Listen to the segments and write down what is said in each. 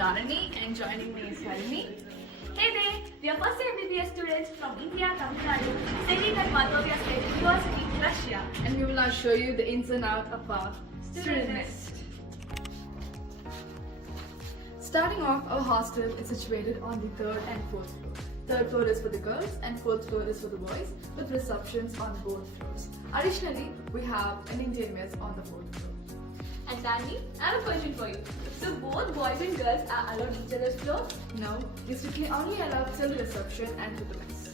Dharani and joining me is Harimi. Hey there, we are first year MBBS students from India, Tamil Nadu, studying at Mordovia State University, Russia. And we will now show you the ins and outs of our student nest. Starting off, our hostel is situated on the 3rd and 4th floor. 3rd floor is for the girls and 4th floor is for the boys, with receptions on both floors. Additionally, we have an Indian mess on the 4th floor. And Dani, I have a question for you. So both boys and girls are allowed each other's floor? No, we strictly only allow till reception and to the mess.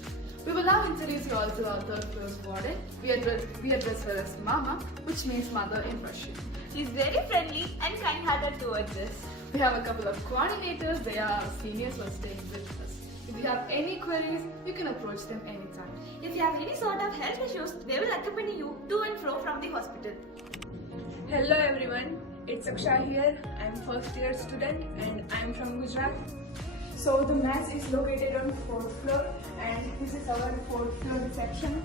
We will now introduce you all to our 3rd floor's warden. We address her as Mama, which means mother in Russian. He's very friendly and kind-hearted towards us. We have a couple of coordinators. They are our seniors who are staying with us. If you have any queries, you can approach them anytime. If you have any sort of health issues, they will accompany you to and fro from the hospital. Hello everyone, it's Akshay here. I'm first year student and I'm from Gujarat. So the mess is located on 4th floor and this is our 4th floor reception.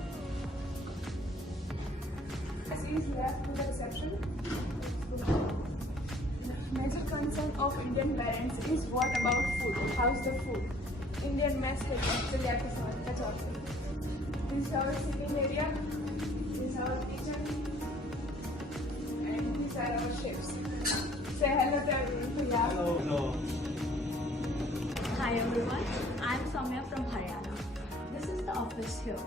This is left to the reception. The major concern of Indian parents is what about food? How's the food? Indian mess that's all. This is our sitting area. This is our kitchen. These are our ships. Say hello to everyone. Hello. Hi everyone, I am Samya from Haryana. This is the office here,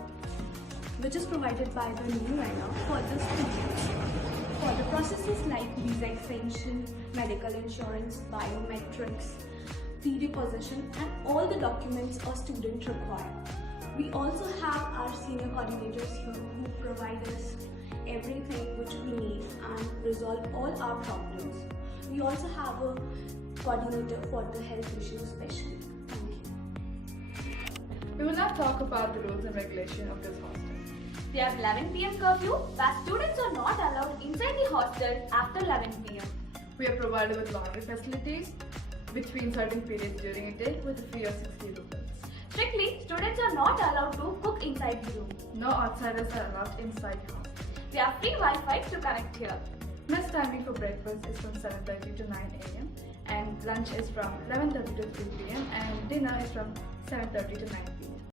which is provided by the new liner for the students. For the processes like visa extension, medical insurance, biometrics, PD possession and all the documents a student require. We also have our senior coordinators here who provide us everything which we need and resolve all our problems. We also have a coordinator for the health issues especially. Thank you. We will now talk about the rules and regulations of this hostel. We have 11 PM curfew, where students are not allowed inside the hostel after 11 PM. We are provided with laundry facilities between certain periods during a day with a fee of 60 rupees. Strictly, students are not allowed to cook inside the room. No outsiders are allowed inside the hostel. We have free Wi-Fi to connect here. Mess timing for breakfast is from 7:30 to 9 AM and lunch is from 11:30 to 3 PM and dinner is from 7:30 to 9 PM.